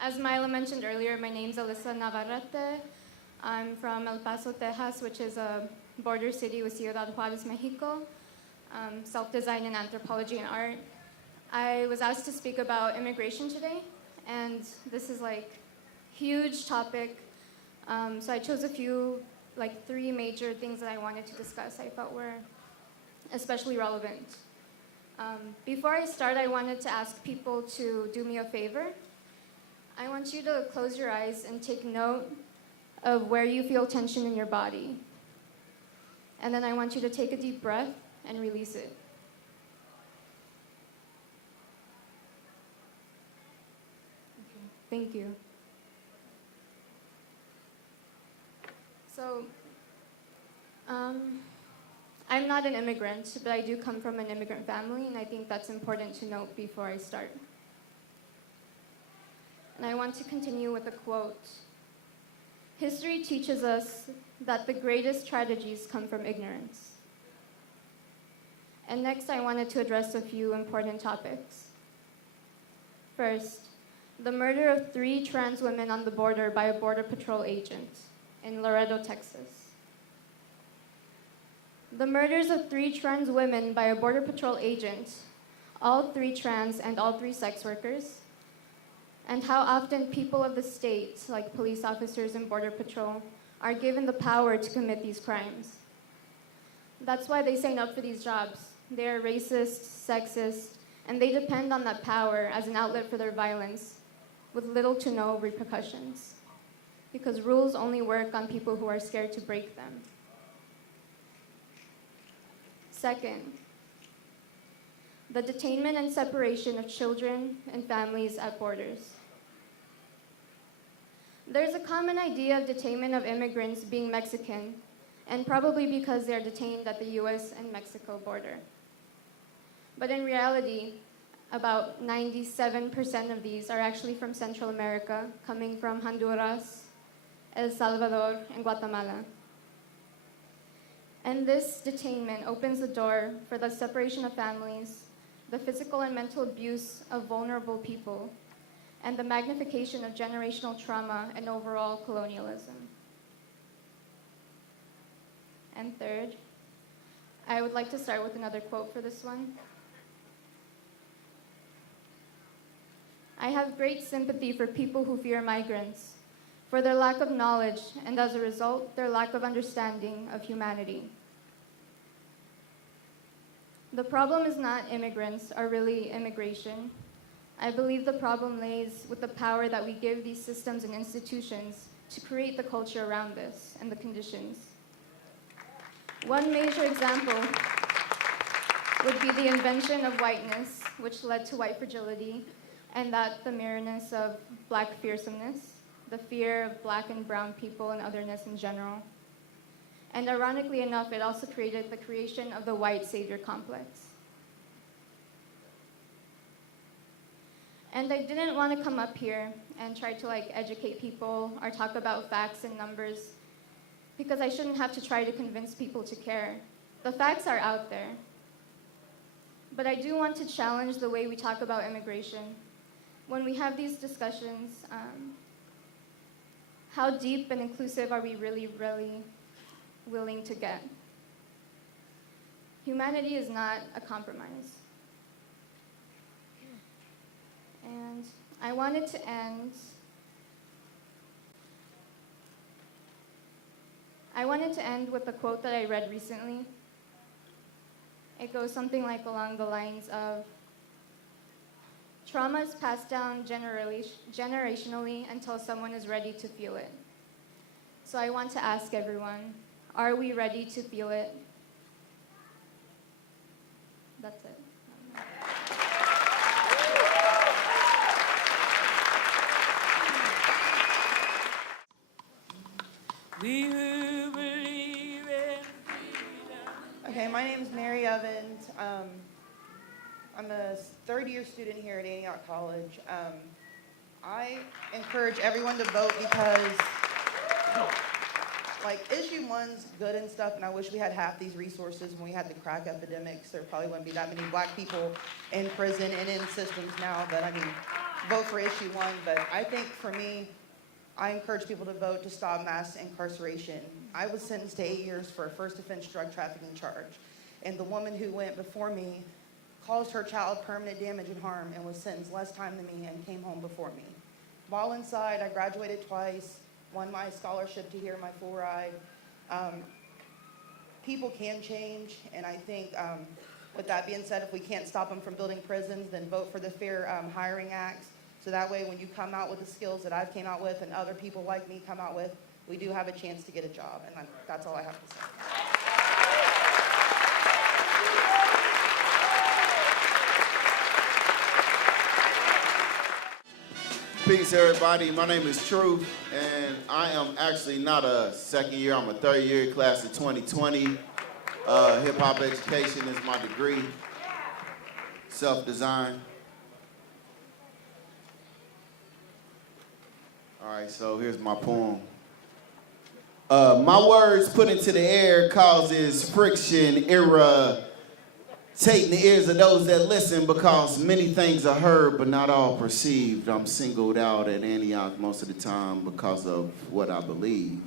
As Myla mentioned earlier, my name's Alyssa Navarrete. I'm from El Paso, Texas, which is a border city with Ciudad Juarez, Mexico. Self-design in anthropology and art. I was asked to speak about immigration today, and this is like huge topic. So I chose a few, like 3 major things that I wanted to discuss I felt were especially relevant. Before I start, I wanted to ask people to do me a favor. I want you to close your eyes and take note of where you feel tension in your body. And then I want you to take a deep breath and release it. Okay, thank you. So, I'm not an immigrant, but I do come from an immigrant family, and I think that's important to note before I start. And I want to continue with a quote. History teaches us that the greatest tragedies come from ignorance. And next, I wanted to address a few important topics. First, the murder of 3 trans women on the border by a Border Patrol agent in Laredo, Texas. The murders of 3 trans women by a Border Patrol agent, all 3 trans and all 3 sex workers, and how often people of the state, like police officers and Border Patrol, are given the power to commit these crimes. That's why they sign up for these jobs. They are racist, sexist, and they depend on that power as an outlet for their violence, with little to no repercussions. Because rules only work on people who are scared to break them. Second, the detainment and separation of children and families at borders. There's a common idea of detainment of immigrants being Mexican, and probably because they're detained at the US and Mexico border. But in reality, about 97% of these are actually from Central America, coming from Honduras, El Salvador, and Guatemala. And this detainment opens the door for the separation of families, the physical and mental abuse of vulnerable people, and the magnification of generational trauma and overall colonialism. And third, I would like to start with another quote for this one. I have great sympathy for people who fear migrants, for their lack of knowledge, and as a result, their lack of understanding of humanity. The problem is not immigrants, or really immigration. I believe the problem lays with the power that we give these systems and institutions to create the culture around this and the conditions. One major example would be the invention of whiteness, which led to white fragility, and that the mirrorness of black fearsomeness, the fear of black and brown people and otherness in general. And ironically enough, it also created the creation of the white savior complex. And I didn't want to come up here and try to educate people or talk about facts and numbers, because I shouldn't have to try to convince people to care. The facts are out there. But I do want to challenge the way we talk about immigration. When we have these discussions, how deep and inclusive are we really willing to get? Humanity is not a compromise. And I wanted to end with a quote that I read recently. It goes something along the lines of, trauma is passed down generationally until someone is ready to feel it. So I want to ask everyone, are we ready to feel it? That's it. We who believe in freedom. Okay, my name is Mary Evans. I'm a third-year student here at Antioch College. I encourage everyone to vote because, issue 1's good and stuff, and I wish we had half these resources when we had the crack epidemics. There probably wouldn't be that many black people in prison and in systems now, but vote for issue 1, but I think for me, I encourage people to vote to stop mass incarceration. I was sentenced to 8 years for a first offense drug trafficking charge. And the woman who went before me caused her child permanent damage and harm and was sentenced less time than me and came home before me. While inside, I graduated twice, won my scholarship to hear my full ride. People can change, and I think with that being said, if we can't stop them from building prisons, then vote for the Fair Hiring Act. So that way, when you come out with the skills that I've came out with and other people like me come out with, we do have a chance to get a job. And that's all I have to say. Peace, everybody. My name is Truth, and I am actually not a second year. I'm a third year, class of 2020. Hip-hop education is my degree. Self-design. All right, so here's my poem. My words put into the air causes friction, irritating the ears of those that listen, because many things are heard but not all perceived. I'm singled out at Antioch most of the time because of what I believe.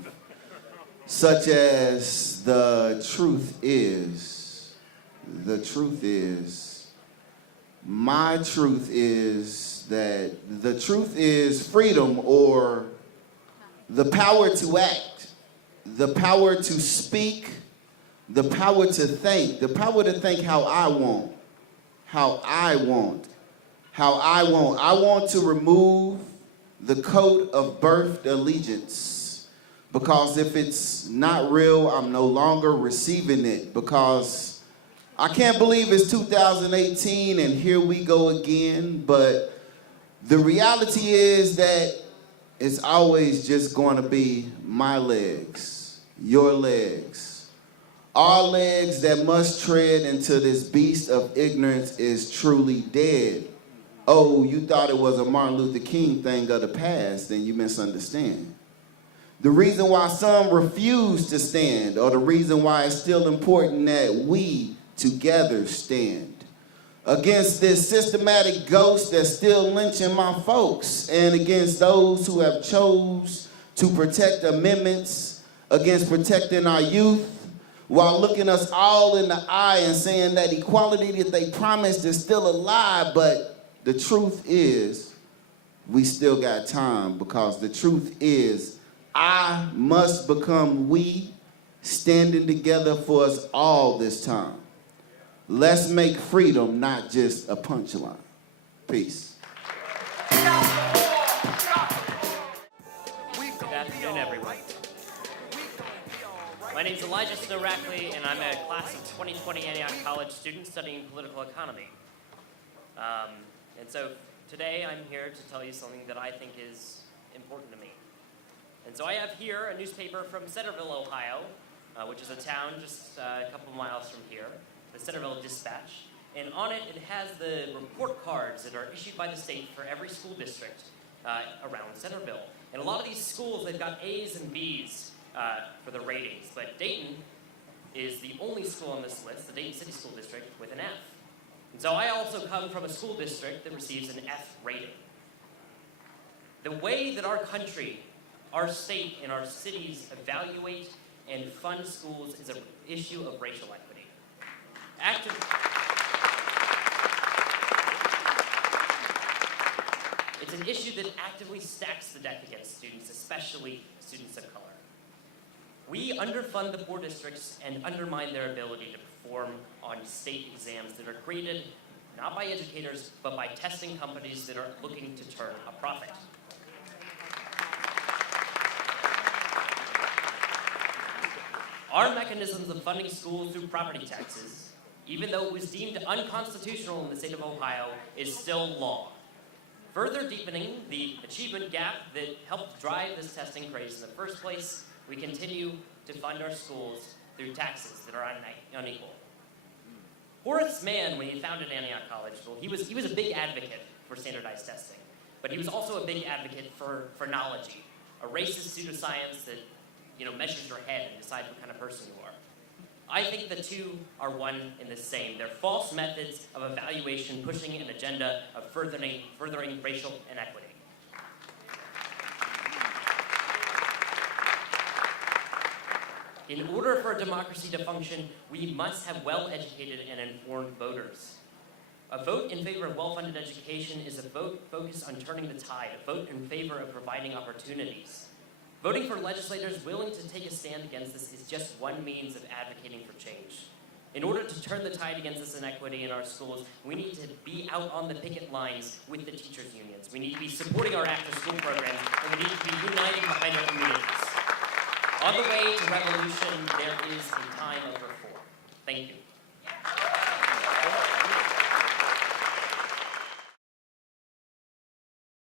Such as the truth is, my truth is that the truth is freedom, or the power to act, the power to speak, the power to think, the power to think how I want. I want to remove the coat of birthed allegiance, because if it's not real, I'm no longer receiving it, because I can't believe it's 2018 and here we go again. But the reality is that it's always just going to be my legs, your legs. Our legs that must tread into this beast of ignorance is truly dead. Oh, you thought it was a Martin Luther King thing of the past, then you misunderstand. The reason why some refuse to stand, or the reason why it's still important that we together stand against this systematic ghost that's still lynching my folks, and against those who have chose to protect amendments, against protecting our youth, while looking us all in the eye and saying that equality that they promised is still a lie. But the truth is, we still got time, because the truth is, I must become we, standing together for us all this time. Let's make freedom not just a punchline. Peace. Good afternoon, everyone. My name is Elijah Snow-Rackley, and I'm a class of 2020 Antioch College student studying political economy. And so today I'm here to tell you something that I think is important to me. And so I have here a newspaper from Centerville, Ohio, which is a town just a couple miles from here, the Centerville Dispatch. And on it, it has the report cards that are issued by the state for every school district around Centerville. And a lot of these schools, they've got A's and B's for the ratings, but Dayton is the only school on this list, the Dayton City School District, with an F. And so I also come from a school district that receives an F rating. The way that our country, our state, and our cities evaluate and fund schools is an issue of racial equity. It's an issue that actively stacks the deck against students, especially students of color. We underfund the poor districts and undermine their ability to perform on state exams that are graded not by educators, but by testing companies that are looking to turn a profit. Our mechanisms of funding schools through property taxes, even though it was deemed unconstitutional in the state of Ohio, is still law. Further deepening the achievement gap that helped drive this testing craze in the first place, we continue to fund our schools through taxes that are unequal. Horace Mann, when he founded Antioch College, he was a big advocate for standardized testing, but he was also a big advocate for phrenology, a racist pseudoscience that measures your head and decides what kind of person you are. I think the two are one and the same. They're false methods of evaluation pushing an agenda of furthering racial inequity. In order for a democracy to function, we must have well-educated and informed voters. A vote in favor of well-funded education is a vote focused on turning the tide, a vote in favor of providing opportunities. Voting for legislators willing to take a stand against this is just one means of advocating for change. In order to turn the tide against this inequity in our schools, we need to be out on the picket lines with the teachers' unions. We need to be supporting our after-school programs, and we need to be uniting behind our communities. On the way to revolution, there is a time of reform. Thank you.